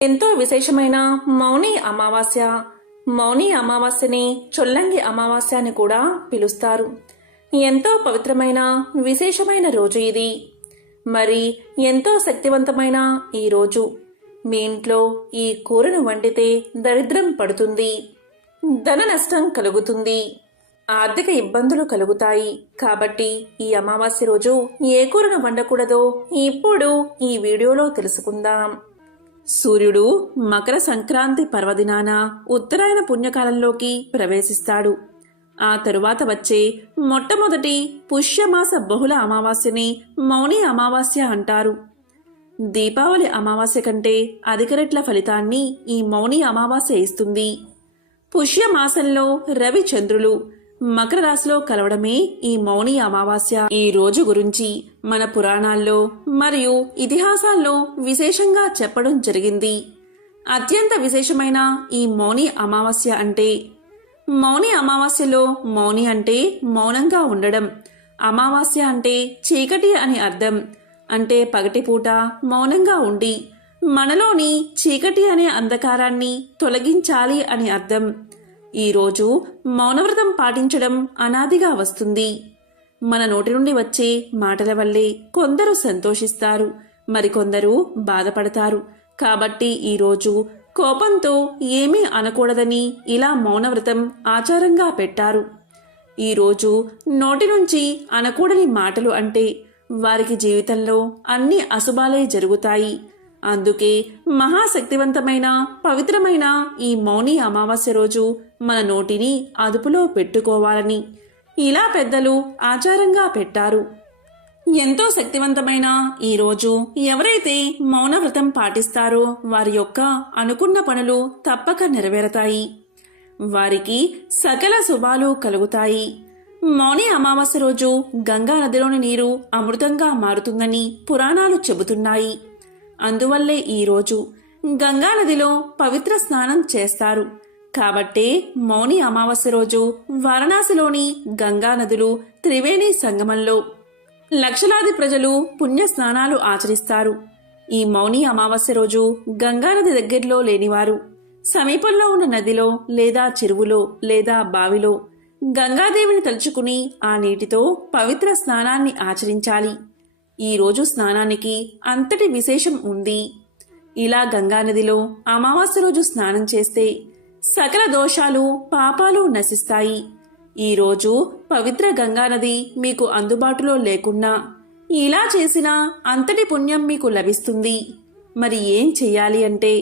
ఎంతో విశేషమైన మౌని అమావాస్య. మౌని అమావాస్యని చొల్లంగి అమావాస్య అని కూడా పిలుస్తారు. ఎంతో పవిత్రమైన విశేషమైన రోజు ఇది. మరి ఎంతో శక్తివంతమైన ఈ రోజు మీ ఇంట్లో ఈ కూరను వండితే దరిద్రం పడుతుంది, ధన నష్టం కలుగుతుంది, ఆర్థిక ఇబ్బందులు కలుగుతాయి. కాబట్టి ఈ అమావాస్య రోజు ఏ కూరను వండకూడదో ఇప్పుడు ఈ వీడియోలో తెలుసుకుందాం. సూర్యుడు మకర సంక్రాంతి పర్వదినాన ఉత్తరాయణ పుణ్యకాలంలోకి ప్రవేశిస్తాడు. ఆ తరువాత వచ్చే మొట్టమొదటి పుష్యమాస బహుళ అమావాస్యని మౌని అమావాస్య అంటారు. దీపావళి అమావాస్య కంటే అధిక రెట్ల ఫలితాన్ని ఈ మౌని అమావాస్య ఇస్తుంది. పుష్యమాసంలో రవి చంద్రులు మకర రాశిలో కలవడమే ఈ మౌని అమావాస్య. ఈ రోజు గురించి మన పురాణాల్లో మరియు ఇతిహాసాల్లో విశేషంగా చెప్పడం జరిగింది. అత్యంత విశేషమైన ఈ మౌని అమావాస్య అంటే, మౌని అమావాస్యలో మౌని అంటే మౌనంగా ఉండడం, అమావాస్య అంటే చీకటి అని అర్థం. అంటే పగటిపూట మౌనంగా ఉండి మనలోని చీకటి అనే అంధకారాన్ని తొలగించాలి అని అర్థం. ఈరోజు మౌనవ్రతం పాటించడం అనాదిగా వస్తుంది. మన నోటి నుండి వచ్చే మాటల వల్లే కొందరు సంతోషిస్తారు, మరికొందరు బాధపడతారు. కాబట్టి ఈరోజు కోపంతో ఏమీ అనకూడదని ఇలా మౌనవ్రతం ఆచారంగా పెట్టారు. ఈరోజు నోటి నుంచి అనకూడని మాటలు అంటే వారికి జీవితంలో అన్ని అశుభాలే జరుగుతాయి. అందుకే మహాశక్తివంతమైన పవిత్రమైన ఈ మౌని అమావాస్య రోజు మన నోటిని అదుపులో పెట్టుకోవాలని ఇలా పెద్దలు ఆచారంగా పెట్టారు. ఎంతో శక్తివంతమైన ఈ రోజు ఎవరైతే మౌనవ్రతం పాటిస్తారో వారి యొక్క అనుకున్న పనులు తప్పక నెరవేరతాయి. వారికి సకల శుభాలు కలుగుతాయి. మౌని అమావాస్య రోజు గంగా నదిలోని నీరు అమృతంగా మారుతుందని పురాణాలు చెబుతున్నాయి. అందువల్లే ఈరోజు గంగా నదిలో పవిత్ర స్నానం చేస్తారు. కాబట్టే మౌని అమావాస్య రోజు వారణాసిలోని గంగా నదులు త్రివేణి సంగమంలో లక్షలాది ప్రజలు పుణ్య స్నానాలు ఆచరిస్తారు. ఈ మౌని అమావాస్య రోజు గంగా నది దగ్గరలో లేనివారు సమీపంలో ఉన్న నదిలో లేదా చెరువులో లేదా బావిలో గంగాదేవిని తలుచుకుని ఆ నీటితో పవిత్ర స్నానాన్ని ఆచరించాలి. ఈ రోజు స్నానానికి అంతటి విశేషం ఉంది. ఇలా గంగానదిలో అమావాస్య రోజు స్నానం చేస్తే సకల దోషాలు పాపాలు నశిస్తాయి. ఈరోజు పవిత్ర గంగానది మీకు అందుబాటులో లేకున్నా ఇలా చేసిన అంతటి పుణ్యం మీకు లభిస్తుంది. మరి ఏం చెయ్యాలి అంటే,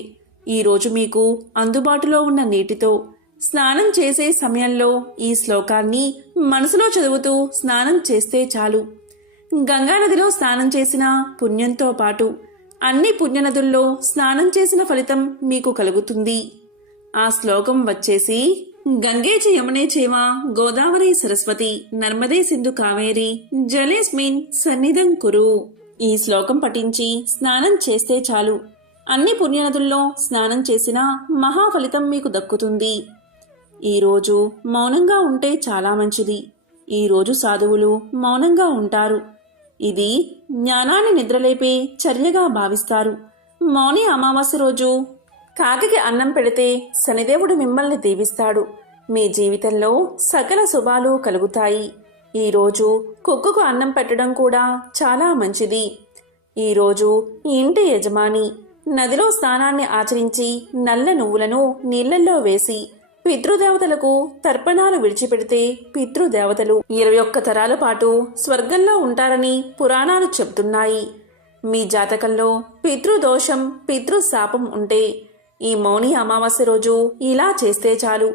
ఈరోజు మీకు అందుబాటులో ఉన్న నీటితో స్నానం చేసే సమయంలో ఈ శ్లోకాన్ని మనసులో చదువుతూ స్నానం చేస్తే చాలు. గంగానదిలో స్నానం చేసిన పుణ్యంతో పాటు అన్ని పుణ్యనదుల్లో స్నానం చేసిన ఫలితం మీకు కలుగుతుంది. ఆ శ్లోకం వచ్చేసి, గంగేచి యమునే చేమ గోదావరి సరస్వతి నర్మదే సింధు కావేరి జలేస్మిన్ సన్నిధం కురు. ఈ శ్లోకం పఠించి స్నానం చేస్తే చాలు. అన్ని పుణ్యనదుల్లో స్నానం చేసిన మహాఫలితం మీకు దక్కుతుంది. ఈరోజు మౌనంగా ఉంటే చాలా మంచిది. ఈరోజు సాధువులు మౌనంగా ఉంటారు. ఇది జ్ఞానాన్ని నిద్రలేపే చర్యగా భావిస్తారు. మౌని అమావాస్య రోజు కాకికి అన్నం పెడితే శనిదేవుడు మిమ్మల్ని దీవిస్తాడు. మీ జీవితంలో సకల శుభాలు కలుగుతాయి. ఈరోజు కుక్కకు అన్నం పెట్టడం కూడా చాలా మంచిది. ఈరోజు ఇంటి యజమాని నదిలో స్నానాన్ని ఆచరించి నల్ల నువ్వులను నీళ్లలో వేసి పితృదేవతలకు తర్పణాలు విడిచిపెడితే పితృదేవతలు 21 తరాల పాటు స్వర్గంలో ఉంటారని పురాణాలు చెబుతున్నాయి. మీ జాతకంలో పితృదోషం పితృశాపం ఉంటే ఈ మౌని అమావాస్య రోజు ఇలా చేస్తే చాలు,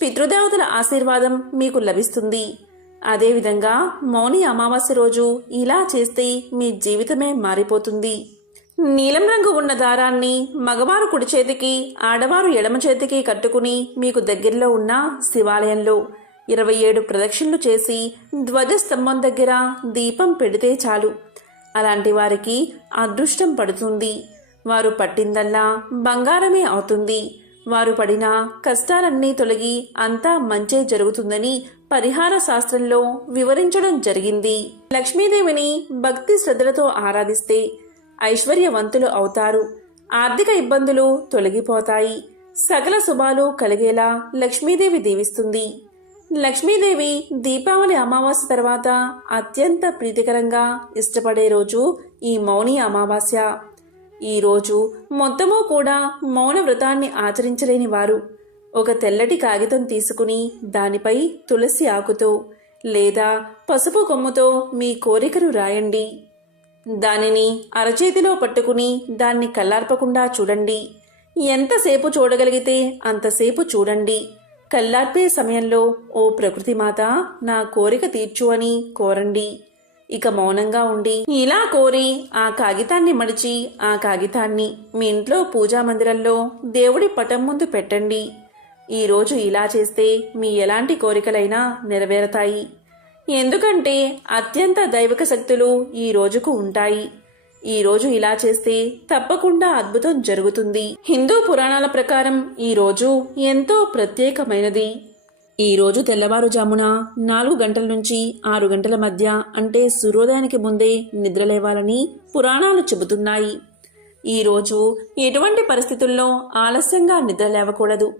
పితృదేవతల ఆశీర్వాదం మీకు లభిస్తుంది. అదేవిధంగా మౌని అమావాస్య రోజు ఇలా చేస్తే మీ జీవితమే మారిపోతుంది. నీలం రంగు ఉన్న దారాన్ని మగవారు కుడి చేతికి ఆడవారు ఎడమ చేతికి కట్టుకుని మీకు దగ్గరలో ఉన్న శివాలయంలో 27 ప్రదక్షిణలు చేసి ధ్వజస్తంభం దగ్గర దీపం పెడితే చాలు. అలాంటి వారికి అదృష్టం పడుతుంది. వారు పట్టిందల్లా బంగారమే అవుతుంది. వారు పడిన కష్టాలన్నీ తొలగి అంతా మంచే జరుగుతుందని పరిహార శాస్త్రంలో వివరించడం జరిగింది. లక్ష్మీదేవిని భక్తి శ్రద్ధలతో ఆరాధిస్తే ఐశ్వర్యవంతులు అవుతారు. ఆర్థిక ఇబ్బందులు తొలగిపోతాయి. సకల శుభాలు కలిగేలా లక్ష్మీదేవి దీవిస్తుంది. లక్ష్మీదేవి దీపావళి అమావాస్య తర్వాత అత్యంత ప్రీతికరంగా ఇష్టపడే రోజు ఈ మౌని అమావాస్య. ఈ రోజు మొత్తము కూడా మౌన వ్రతాన్ని ఆచరించలేని వారు ఒక తెల్లటి కాగితం తీసుకుని దానిపై తులసి ఆకుతో లేదా పసుపు కొమ్ముతో మీ కోరికను రాయండి. దానిని అరచేతిలో పట్టుకుని దాన్ని కళ్ళార్పకుండా చూడండి. ఎంతసేపు చూడగలిగితే అంతసేపు చూడండి. కళ్ళార్పే సమయంలో ఓ ప్రకృతి మాత నా కోరిక తీర్చు అని కోరండి. ఇక మౌనంగా ఉండి ఇలా కోరి ఆ కాగితాన్ని మడిచి ఆ కాగితాన్ని మీ ఇంట్లో పూజా మందిరంలో దేవుడి పటం ముందు పెట్టండి. ఈరోజు ఇలా చేస్తే మీ ఎలాంటి కోరికలైనా నెరవేరతాయి. ఎందుకంటే అత్యంత దైవిక శక్తులు ఈ రోజుకు ఉంటాయి. ఈ రోజు ఇలా చేస్తే తప్పకుండా అద్భుతం జరుగుతుంది. హిందూ పురాణాల ప్రకారం ఈ రోజు ఎంతో ప్రత్యేకమైనది. ఈ రోజు తెల్లవారుజామున 4 గంటల నుంచి 6 గంటల మధ్య అంటే సూర్యోదయానికి ముందే నిద్రలేవాలని పురాణాలు చెబుతున్నాయి. ఈ రోజు ఎటువంటి పరిస్థితుల్లో ఆలస్యంగా నిద్రలేవకూడదు.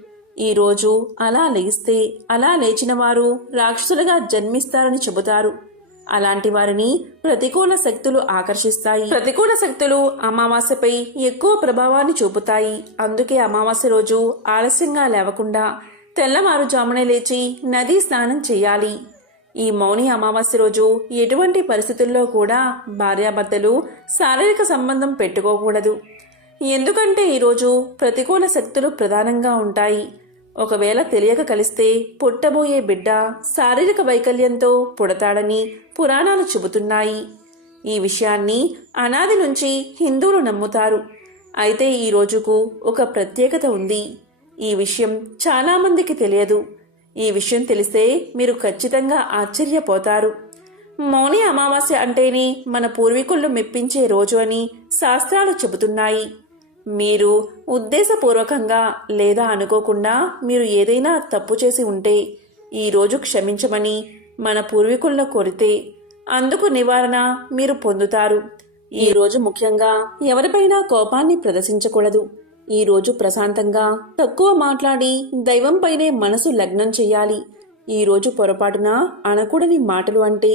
ఈ రోజు అలా లేస్తే అలా లేచిన వారు రాక్షసులుగా జన్మిస్తారని చెబుతారు. అలాంటి వారిని ప్రతికూల శక్తులు ఆకర్షిస్తాయి. ప్రతికూల శక్తులు అమావాస్యపై ఎక్కువ ప్రభావాన్ని చూపుతాయి. అందుకే అమావాస్య రోజు ఆలస్యంగా లేవకుండా తెల్లవారుజామునే లేచి నదీ స్నానం చేయాలి. ఈ మౌని అమావాస్య రోజు ఎటువంటి పరిస్థితుల్లో కూడా భార్యాభర్తలు శారీరక సంబంధం పెట్టుకోకూడదు. ఎందుకంటే ఈరోజు ప్రతికూల శక్తులు ప్రధానంగా ఉంటాయి. ఒకవేళ తెలియక కలిస్తే పుట్టబోయే బిడ్డ శారీరక వైకల్యంతో పుడతాడని పురాణాలు చెబుతున్నాయి. ఈ విషయాన్ని అనాది నుంచి హిందువులు నమ్ముతారు. అయితే ఈ రోజుకు ఒక ప్రత్యేకత ఉంది. ఈ విషయం చాలామందికి తెలియదు. ఈ విషయం తెలిస్తే మీరు ఖచ్చితంగా ఆశ్చర్యపోతారు. మౌని అమావాస్య అంటేనే మన పూర్వీకులను మెప్పించే రోజు అని శాస్త్రాలు చెబుతున్నాయి. మీరు ఉద్దేశపూర్వకంగా లేదా అనుకోకుండా మీరు ఏదైనా తప్పు చేసి ఉంటే ఈ రోజు క్షమించమని మన పూర్వీకులను కోరితే అందుకు నివారణ మీరు పొందుతారు. ఈ రోజు ముఖ్యంగా ఎవరిపైనా కోపాన్ని ప్రదర్శించకూడదు. ఈ రోజు ప్రశాంతంగా తక్కువ మాట్లాడి దైవంపైనే మనసు లగ్నం చెయ్యాలి. ఈ రోజు పొరపాటున అనకూడని మాటలు అంటే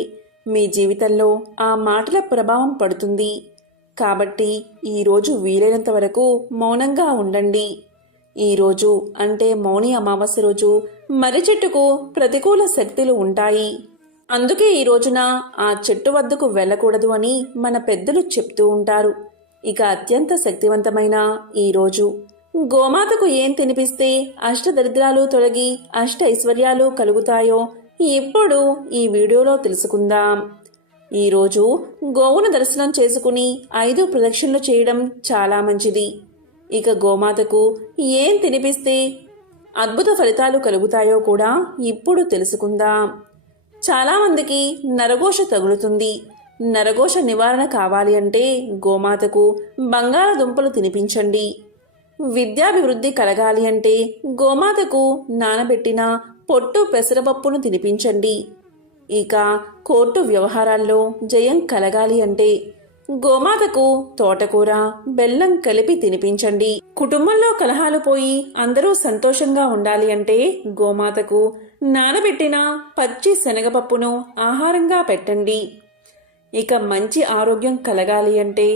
మీ జీవితంలో ఆ మాటల ప్రభావం పడుతుంది. కాబట్టి ఈరోజు వీలైనంత వరకు మౌనంగా ఉండండి. ఈరోజు అంటే మౌని అమావాస్య రోజు మర్రి చెట్టుకు ప్రతికూల శక్తులు ఉంటాయి. అందుకే ఈ రోజున ఆ చెట్టు వద్దకు వెళ్ళకూడదు అని మన పెద్దలు చెప్తూ ఉంటారు. ఇక అత్యంత శక్తివంతమైన ఈ రోజు గోమాతకు ఏం తినిపిస్తే అష్టదరిద్రాలు తొలగి అష్ట ఐశ్వర్యాలు కలుగుతాయో ఇప్పుడు ఈ వీడియోలో తెలుసుకుందాం. ఈరోజు గోవును దర్శనం చేసుకుని 5 ప్రదక్షిణలు చేయడం చాలా మంచిది. ఇక గోమాతకు ఏం తినిపిస్తే అద్భుత ఫలితాలు కలుగుతాయో కూడా ఇప్పుడు తెలుసుకుందాం. చాలామందికి నరఘోష తగులుతుంది. నరఘోష నివారణ కావాలి అంటే గోమాతకు బంగాళదుంపలు తినిపించండి. విద్యాభివృద్ధి కలగాలి అంటే గోమాతకు నానబెట్టిన పొట్టు పెసరపప్పును తినిపించండి. ఇక కోర్టు వ్యవహారాల్లో జయం కలగాలి అంటే గోమాతకు తోటకూర బెల్లం కలిపి తినిపించండి. కుటుంబంలో కలహాలు పోయి అందరూ సంతోషంగా ఉండాలి అంటే గోమాతకు నానబెట్టిన పచ్చి శనగపప్పును ఆహారంగా పెట్టండి. ఇక మంచి ఆరోగ్యం కలగాలి అంటే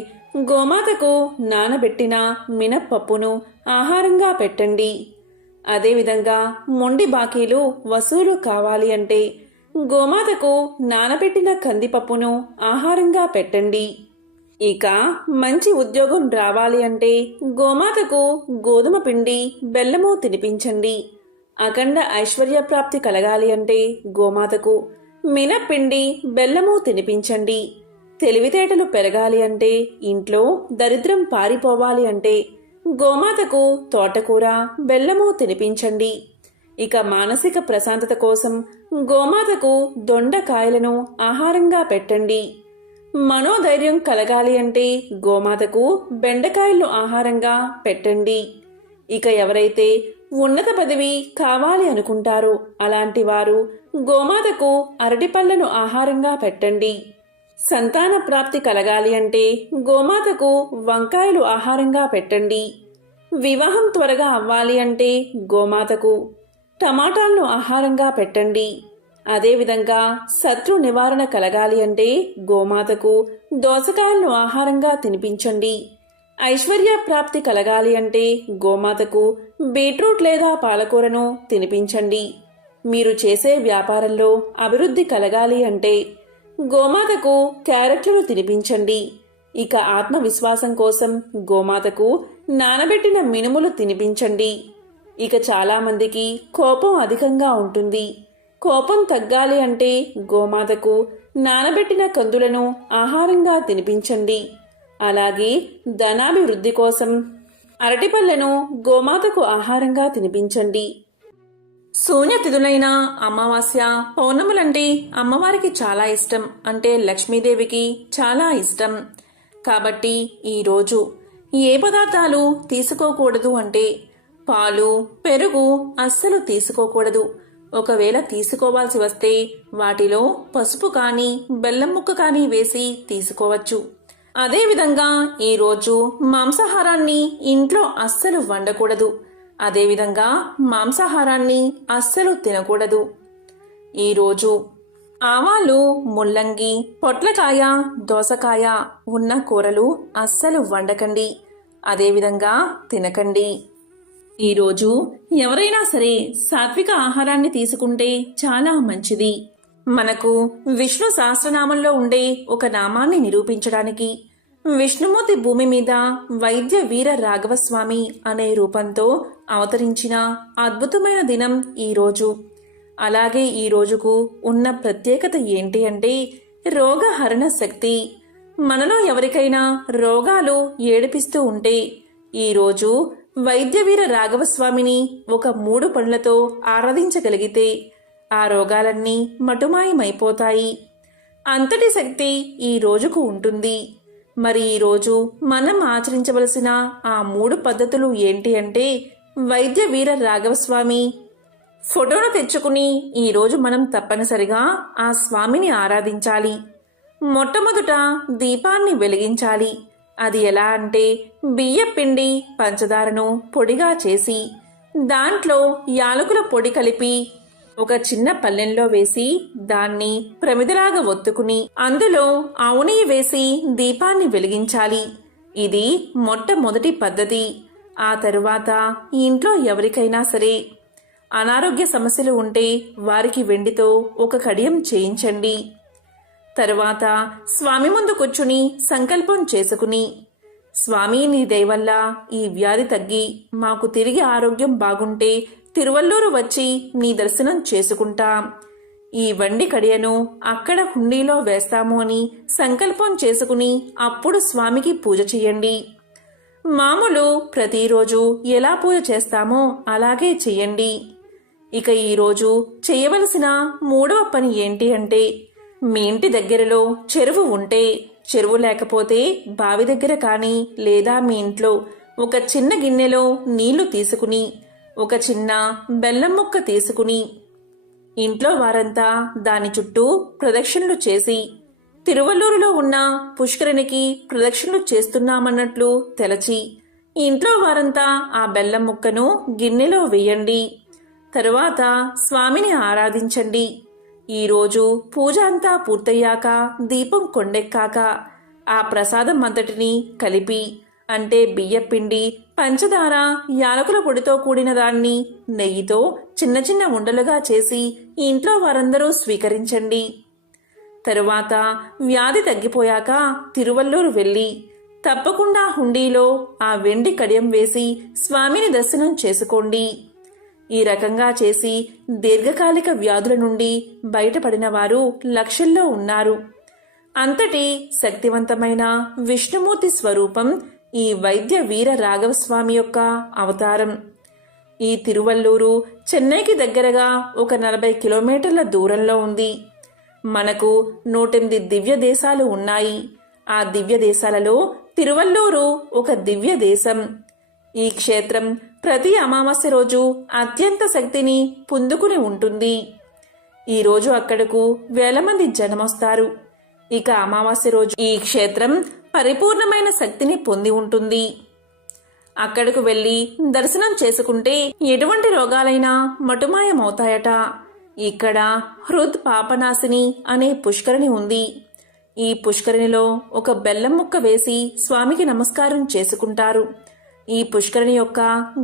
గోమాతకు నానబెట్టిన మినప్పప్పును ఆహారంగా పెట్టండి. అదేవిధంగా మొండి బాకీలు వసూలు కావాలి అంటే గోమాతకు నానబెట్టిన కందిపప్పును ఆహారంగా పెట్టండి. ఇక మంచి ఉద్యోగం రావాలి అంటే గోమాతకు గోధుమ పిండి బెల్లము తినిపించండి. అఖండ ఐశ్వర్య ప్రాప్తి కలగాలి అంటే గోమాతకు మినపిండి బెల్లము తినిపించండి. తెలివితేటలు పెరగాలి అంటే ఇంట్లో దరిద్రం పారిపోవాలి అంటే గోమాతకు తోటకూర బెల్లము తినిపించండి. ఇక మానసిక ప్రశాంతత కోసం గోమాతకు దొండకాయలను ఆహారంగా పెట్టండి. మనోధైర్యం కలగాలి అంటే గోమాతకు బెండకాయలను ఆహారంగా పెట్టండి. ఇక ఎవరైతే ఉన్నత పదవి కావాలి అనుకుంటారో అలాంటి వారు గోమాతకు అరటిపళ్లను ఆహారంగా పెట్టండి. సంతాన ప్రాప్తి కలగాలి అంటే గోమాతకు వంకాయలు ఆహారంగా పెట్టండి. వివాహం త్వరగా అవ్వాలి అంటే గోమాతకు టమాటాలను ఆహారంగా పెట్టండి. అదేవిధంగా శత్రు నివారణ కలగాలి అంటే గోమాతకు దోసకాయలను ఆహారంగా తినిపించండి. ఐశ్వర్య ప్రాప్తి కలగాలి అంటే గోమాతకు బీట్రూట్ లేదా పాలకూరను తినిపించండి. మీరు చేసే వ్యాపారంలో అభివృద్ధి కలగాలి అంటే గోమాతకు క్యారెట్లను తినిపించండి. ఇక ఆత్మవిశ్వాసం కోసం గోమాతకు నానబెట్టిన మినుములు తినిపించండి. ఇక చాలామందికి కోపం అధికంగా ఉంటుంది. కోపం తగ్గాలి అంటే గోమాతకు నానబెట్టిన కందులను ఆహారంగా తినిపించండి. అలాగే ధనాభివృద్ధి కోసం అరటిపళ్ళను గోమాతకు ఆహారంగా తినిపించండి. శూన్యతిథులైన అమావాస్య, పౌర్ణములంటే అమ్మవారికి చాలా ఇష్టం, అంటే లక్ష్మీదేవికి చాలా ఇష్టం. కాబట్టి ఈరోజు ఏ పదార్థాలు తీసుకోకూడదు అంటే పాలు, పెరుగు అస్సలు తీసుకోకూడదు. ఒకవేళ తీసుకోవాల్సి వస్తే వాటిలో పసుపు కానీ బెల్లం ముక్క కానీ వేసి తీసుకోవచ్చు. అదేవిధంగా ఈరోజు మాంసాహారాన్ని ఇంట్లో అస్సలు వండకూడదు. అదేవిధంగా మాంసాహారాన్ని అస్సలు తినకూడదు. ఈరోజు ఆవాలు, ముల్లంగి, పొట్లకాయ, దోసకాయ ఉన్న కూరలు అస్సలు వండకండి. అదేవిధంగా తినకండి. ఈరోజు ఎవరైనా సరే సాత్విక ఆహారాన్ని తీసుకుంటే చాలా మంచిది. మనకు విష్ణు సహస్రనామంలో ఉండే ఒక నామాన్ని నిరూపించడానికి విష్ణుమూర్తి భూమి మీద వైద్య వీర రాఘవస్వామి అనే రూపంతో అవతరించిన అద్భుతమైన దినం ఈరోజు. అలాగే ఈ రోజుకు ఉన్న ప్రత్యేకత ఏంటి అంటే రోగహరణ శక్తి. మనలో ఎవరికైనా రోగాలు ఏడిపిస్తూ ఉంటే ఈరోజు వైద్యవీర రాఘవస్వామిని ఒక 3 పండ్లతో ఆరాధించగలిగితే ఆ రోగాలన్నీ మటుమాయమైపోతాయి. అంతటి శక్తి ఈ రోజుకు ఉంటుంది. మరి ఈరోజు మనం ఆచరించవలసిన ఆ 3 పద్ధతులు ఏంటి అంటే వైద్య వీర రాఘవస్వామి ఫోటోను తెచ్చుకుని ఈరోజు మనం తప్పనిసరిగా ఆ స్వామిని ఆరాధించాలి. మొట్టమొదట దీపాన్ని వెలిగించాలి. అది ఎలా అంటే బియ్యపిండి, పంచదారను పొడిగా చేసి దాంట్లో యాలకుల పొడి కలిపి ఒక చిన్న పల్లెంలో వేసి దాన్ని ప్రమిదలాగా ఒత్తుకుని అందులో ఆవు నెయ్యి వేసి దీపాన్ని వెలిగించాలి. ఇది మొట్టమొదటి పద్ధతి. ఆ తరువాత ఇంట్లో ఎవరికైనా సరే అనారోగ్య సమస్యలు ఉంటే వారికి వెండితో ఒక కడియం చేయించండి. తరువాత స్వామి ముందు కూర్చుని సంకల్పం చేసుకుని, స్వామి నీ దయవల్ల ఈ వ్యాధి తగ్గి మాకు తిరిగి ఆరోగ్యం బాగుంటే తిరువల్లూరు వచ్చి నీ దర్శనం చేసుకుంటా. ఈ వండి కడియను అక్కడ హుండీలో వేస్తాము అని సంకల్పం చేసుకుని అప్పుడు స్వామికి పూజ చెయ్యండి. మామూలు ప్రతిరోజు ఎలా పూజ చేస్తామో అలాగే చెయ్యండి. ఇక ఈరోజు చేయవలసిన 3వ పని ఏంటి అంటే మీ ఇంటి దగ్గరలో చెరువు ఉంటే, చెరువు లేకపోతే బావి దగ్గర కానీ లేదా మీ ఇంట్లో ఒక చిన్న గిన్నెలో నీళ్లు తీసుకుని ఒక చిన్న బెల్లం ముక్క తీసుకుని ఇంట్లో వారంతా దాని చుట్టూ ప్రదక్షిణలు చేసి తిరువల్లూరులో ఉన్న పుష్కరిణికి ప్రదక్షిణలు చేస్తున్నామన్నట్లు తెలచి ఇంట్లో వారంతా ఆ బెల్లం ముక్కను గిన్నెలో వేయండి. తరువాత స్వామిని ఆరాధించండి. ఈరోజు పూజ అంతా పూర్తయ్యాక దీపం కొండెక్కాక ఆ ప్రసాదం అంతటినీ కలిపి, అంటే బియ్యపిండి, పంచదార, యాలకుల పొడితో కూడిన దాన్ని నెయ్యితో చిన్న చిన్న ఉండలుగా చేసి ఇంట్లో వారందరూ స్వీకరించండి. తరువాత వ్యాధి తగ్గిపోయాక తిరువల్లూరు వెళ్ళి తప్పకుండా హుండీలో ఆ వెండి కడియం వేసి స్వామిని దర్శనం చేసుకోండి. ఈ రకంగా చేసి దీర్ఘకాలిక వ్యాధుల నుండి బయటపడిన వారు లక్షల్లో ఉన్నారు. అంతటి శక్తివంతమైన విష్ణుమూర్తి స్వరూపం ఈ వైద్య వీర రాఘవస్వామి యొక్క అవతారం. ఈ తిరువల్లూరు చెన్నైకి దగ్గరగా ఒక 40 కిలోమీటర్ల దూరంలో ఉంది. మనకు 108 దివ్య దేశాలు ఉన్నాయి. ఆ దివ్య దేశాలలో తిరువల్లూరు ఒక దివ్య దేశం. ఈ క్షేత్రం ప్రతి అమావాస్య రోజు అత్యంత శక్తిని పుంజుకుని ఉంటుంది. ఈరోజు అక్కడకు వేల మంది జనమొస్తారు. ఇక అమావాస్య రోజు ఈ క్షేత్రం పరిపూర్ణమైన శక్తిని పొంది ఉంటుంది. అక్కడకు వెళ్లి దర్శనం చేసుకుంటే ఎటువంటి రోగాలైనా మటుమాయమవుతాయట. ఇక్కడ హృద్ పాపనాశిని అనే పుష్కరిణి ఉంది. ఈ పుష్కరిణిలో ఒక బెల్లం ముక్క వేసి స్వామికి నమస్కారం చేసుకుంటారు. ఈ పుష్కరిణి యొక్క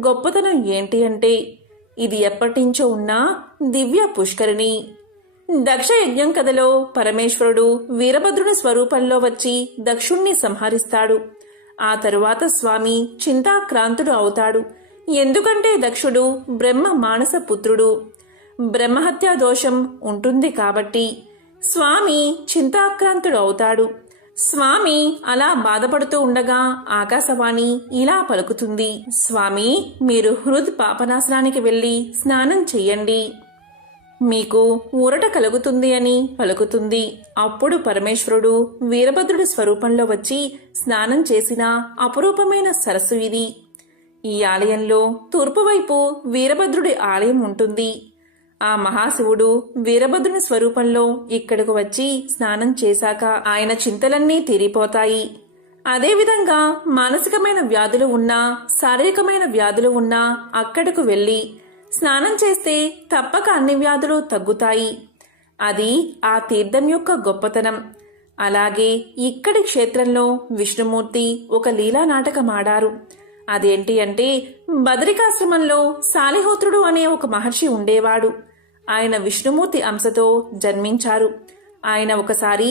గొప్పతనం ఏంటి అంటే ఇది ఎప్పటినుంచో ఉన్న దివ్య పుష్కరిణి. దక్ష యజ్ఞం కథలో పరమేశ్వరుడు వీరభద్రుని స్వరూపంలో వచ్చి దక్షుణ్ణి సంహరిస్తాడు. ఆ తరువాత స్వామి చింతాక్రాంతుడు అవుతాడు. ఎందుకంటే దక్షుడు బ్రహ్మ మానస పుత్రుడు. బ్రహ్మహత్యా దోషం ఉంటుంది కాబట్టి స్వామి చింతాక్రాంతుడు అవుతాడు. స్వామి అలా బాధపడుతూ ఉండగా ఆకాశవాణి ఇలా పలుకుతుంది, స్వామి మీరు హృద్ పాపనాశనానికి వెళ్లి స్నానం చెయ్యండి, మీకు ఊరట కలుగుతుంది అని పలుకుతుంది. అప్పుడు పరమేశ్వరుడు వీరభద్రుడి స్వరూపంలో వచ్చి స్నానం చేసిన అపురూపమైన సరస్సు ఇది. ఈ ఆలయంలో తూర్పువైపు వీరభద్రుడి ఆలయం ఉంటుంది. ఆ మహాశివుడు వీరభద్రుని స్వరూపంలో ఇక్కడకు వచ్చి స్నానం చేశాక ఆయన చింతలన్నీ తీరిపోతాయి. అదేవిధంగా మానసికమైన వ్యాధులు ఉన్నా శారీరకమైన వ్యాధులు ఉన్నా అక్కడకు వెళ్లి స్నానం చేస్తే తప్పక అన్ని వ్యాధులు తగ్గుతాయి. అది ఆ తీర్థం యొక్క గొప్పతనం. అలాగే ఇక్కడి క్షేత్రంలో విష్ణుమూర్తి ఒక లీలా నాటకం ఆడారు. అదేంటి అంటే బదరికాశ్రమంలో శాలిహోత్రుడు అనే ఒక మహర్షి ఉండేవాడు. ఆయన విష్ణుమూర్తి అంశతో జన్మించారు. ఆయన ఒకసారి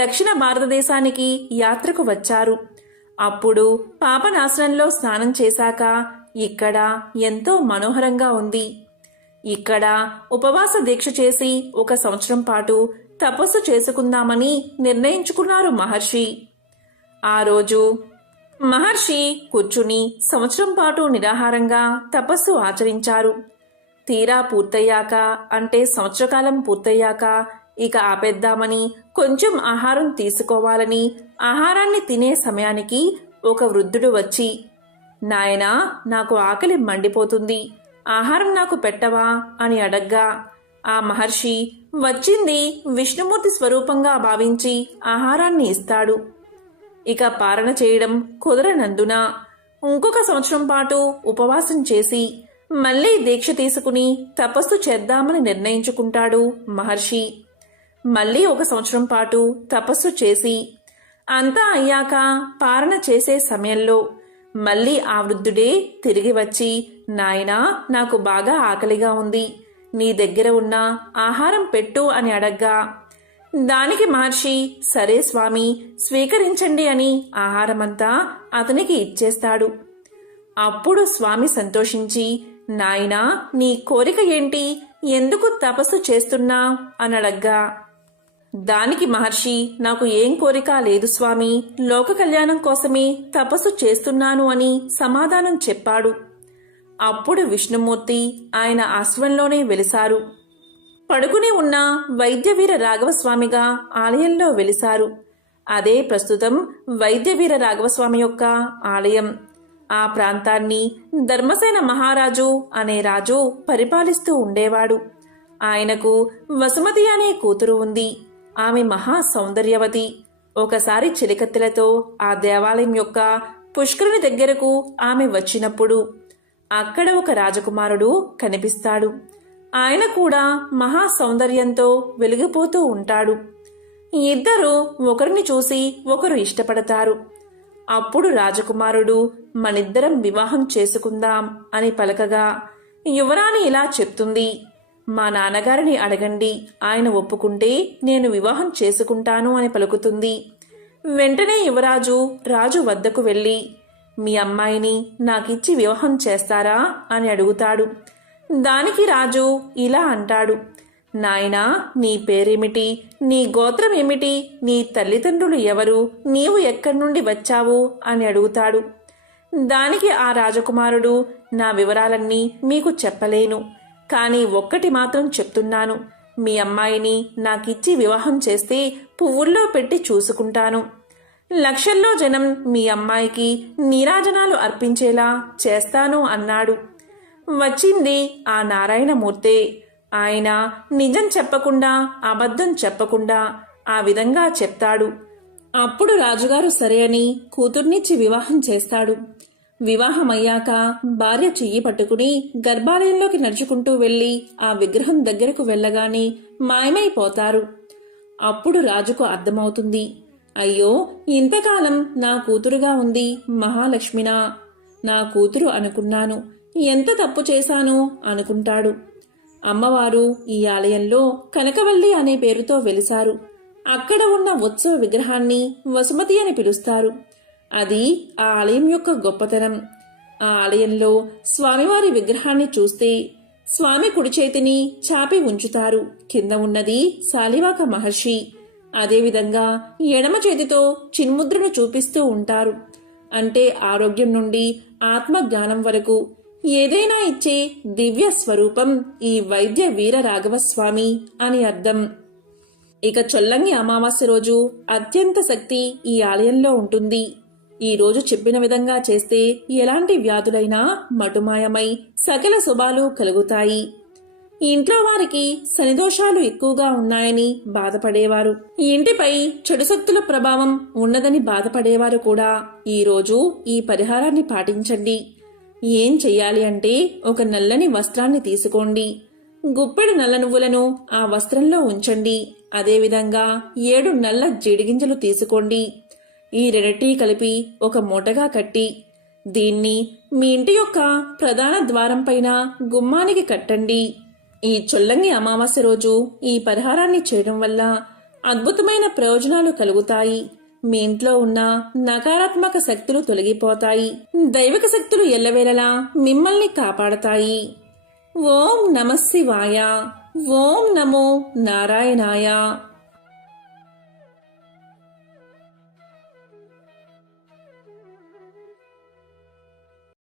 దక్షిణ భారతదేశానికి యాత్రకు వచ్చారు. అప్పుడు పాపనాశనంలో స్నానం చేశాక ఇక్కడ ఎంతో మనోహరంగా ఉంది. ఇక్కడ ఉపవాస దీక్ష చేసి 1 సంవత్సరం పాటు తపస్సు చేసుకుందామని నిర్ణయించుకున్నారు మహర్షి. ఆ రోజు మహర్షి కూర్చుని సంవత్సరం పాటు నిరాహారంగా తపస్సు ఆచరించారు. తీరా పూర్తయ్యాక అంటే సంవత్సరకాలం పూర్తయ్యాక ఇక ఆపేద్దామని కొంచెం ఆహారం తీసుకోవాలని ఆహారాన్ని తినే సమయానికి ఒక వృద్ధుడు వచ్చి, నాయనా నాకు ఆకలి మండిపోతుంది, ఆహారం నాకు పెట్టవా అని అడగ్గా ఆ మహర్షి వచ్చింది విష్ణుమూర్తి స్వరూపంగా భావించి ఆహారాన్ని ఇస్తాడు. ఇక పారణ చేయడం కుదరనందున ఇంకొక సంవత్సరం పాటు ఉపవాసం చేసి మళ్లీ దీక్ష తీసుకుని తపస్సు చేద్దామని నిర్ణయించుకుంటాడు మహర్షి. మళ్లీ 1 సంవత్సరం పాటు తపస్సు చేసి అంతా అయ్యాక పారణ చేసే సమయంలో మళ్లీ ఆ వృద్ధుడే తిరిగి వచ్చి, నాయనా నాకు బాగా ఆకలిగా ఉంది, నీ దగ్గర ఉన్న ఆహారం పెట్టు అని అడగ్గా దానికి మహర్షి సరే స్వామి స్వీకరించండి అని ఆహారమంతా అతనికి ఇచ్చేస్తాడు. అప్పుడు స్వామి సంతోషించి, నాయనా నీ కోరిక ఏంటి, ఎందుకు తపస్సు చేస్తున్నా అని అడగ్గా దానికి మహర్షి నాకు ఏం కోరిక లేదు స్వామి, లోక కళ్యాణం కోసమే తపస్సు చేస్తున్నాను అని సమాధానం చెప్పాడు. అప్పుడు విష్ణుమూర్తి ఆయన ఆశ్రమంలోనే వెలిశారు. పడుకుని ఉన్న వైద్యవీర రాఘవస్వామిగా ఆలయంలో వెలిశారు. అదే ప్రస్తుతం వైద్యవీర రాఘవస్వామి యొక్క ఆలయం. ఆ ప్రాంతాన్ని ధర్మసేన మహారాజు అనే రాజు పరిపాలిస్తూ ఉండేవాడు. ఆయనకు వసుమతి అనే కూతురు ఉంది. ఆమె మహా సౌందర్యవతి. ఒకసారి చిలికత్తెలతో ఆ దేవాలయం యొక్క పుష్కరుని దగ్గరకు ఆమె వచ్చినప్పుడు అక్కడ ఒక రాజకుమారుడు కనిపిస్తాడు. ఆయన కూడా మహా సౌందర్యంతో వెలిగిపోతూ ఉంటాడు. ఇద్దరు ఒకరిని చూసి ఒకరు ఇష్టపడతారు. అప్పుడు రాజకుమారుడు మనిద్దరం వివాహం చేసుకుందాం అని పలకగా యువరాణి ఇలా చెప్తుంది, మా నాన్నగారిని అడగండి, ఆయన ఒప్పుకుంటే నేను వివాహం చేసుకుంటాను అని పలుకుతుంది. వెంటనే యువరాజు రాజు వద్దకు వెళ్ళి మీ అమ్మాయిని నాకిచ్చి వివాహం చేస్తారా అని అడుగుతాడు. దానికి రాజు ఇలా అంటాడు, నాయనా నీ పేరేమిటి, నీ గోత్రం ఏమిటి, నీ తల్లిదండ్రులు ఎవరు, నీవు ఎక్కడి నుండి వచ్చావు అని అడుగుతాడు. దానికి ఆ రాజకుమారుడు నా వివరాలన్నీ మీకు చెప్పలేను, కానీ ఒక్కటి మాత్రం చెప్తున్నాను, మీ అమ్మాయిని నాకిచ్చి వివాహం చేస్తే పువ్వుల్లో పెట్టి చూసుకుంటాను. లక్షల్లో జనం మీ అమ్మాయికి నీరాజనాలు అర్పించేలా చేస్తాను అన్నాడు. వచ్చింది ఆ నారాయణమూర్తే. ఆయన నిజం చెప్పకుండా అబద్ధం చెప్పకుండా ఆ విధంగా చెప్తాడు. అప్పుడు రాజుగారు సరే అని కూతుర్నిచ్చి వివాహం చేస్తాడు. వివాహమయ్యాక భార్య చెయ్యి పట్టుకుని గర్భాలయంలోకి నడుచుకుంటూ వెళ్లి ఆ విగ్రహం దగ్గరకు వెళ్ళగానే మాయమైపోతారు. అప్పుడు రాజుకు అర్థమవుతుంది, అయ్యో ఇంతకాలం నా కూతురుగా ఉంది మహాలక్ష్మినా, నా కూతురు అనుకున్నాను, ఎంత తప్పు చేశాను అనుకుంటాడు. అమ్మవారు ఈ ఆలయంలో కనకవల్లి అనే పేరుతో వెలిశారు. అక్కడ ఉన్న ఉత్సవ విగ్రహాన్ని వసుమతి అని పిలుస్తారు. అది ఆ ఆలయం యొక్క గొప్పతనం. ఆ ఆలయంలో స్వామివారి విగ్రహాన్ని చూస్తే స్వామి కుడి చేతిని చాపి ఉంచుతారు. కింద ఉన్నది శాలివాక మహర్షి. అదేవిధంగా ఎడమ చేతితో చిన్ముద్రను చూపిస్తూ ఉంటారు. అంటే ఆరోగ్యం నుండి ఆత్మ జ్ఞానం వరకు ఏదైనా ఇచ్చే దివ్య స్వరూపం ఈ వైద్య వీర రాఘవస్వామి అని అర్థం. ఇక చొల్లంగి అమావాస్య రోజు అత్యంత శక్తి ఈ ఆలయంలో ఉంటుంది. ఈ రోజు చెప్పిన విధంగా చేస్తే ఎలాంటి వ్యాధులైనా మటుమాయమై సకల శుభాలు కలుగుతాయి. ఇంట్లో వారికి శనిదోషాలు ఎక్కువగా ఉన్నాయని బాధపడేవారు, ఇంటిపై చెడు శక్తుల ప్రభావం ఉన్నదని బాధపడేవారు కూడా ఈ రోజు ఈ పరిహారాన్ని పాటించండి. ఏం చెయ్యాలి అంటే ఒక నల్లని వస్త్రాన్ని తీసుకోండి. గుప్పెడు నల్ల నువ్వులను ఆ వస్త్రంలో ఉంచండి. అదేవిధంగా 7 నల్ల జీడిగింజలు తీసుకోండి. ఈ రెండిటి కలిపి ఒక మూటగా కట్టి దీన్ని మీ ఇంటి యొక్క ప్రధాన ద్వారం పైన గుమ్మానికి కట్టండి. ఈ చొల్లంగి అమావాస్య రోజు ఈ పరిహారాన్ని చేయడం వల్ల అద్భుతమైన ప్రయోజనాలు కలుగుతాయి. మీ ఇంట్లో ఉన్న నకారాత్మక శక్తులు తొలగిపోతాయి. దైవిక శక్తులు ఎల్లవేళలా మిమ్మల్ని కాపాడతాయి. ఓం నమః శివాయ. ఓం నమో నారాయణాయ.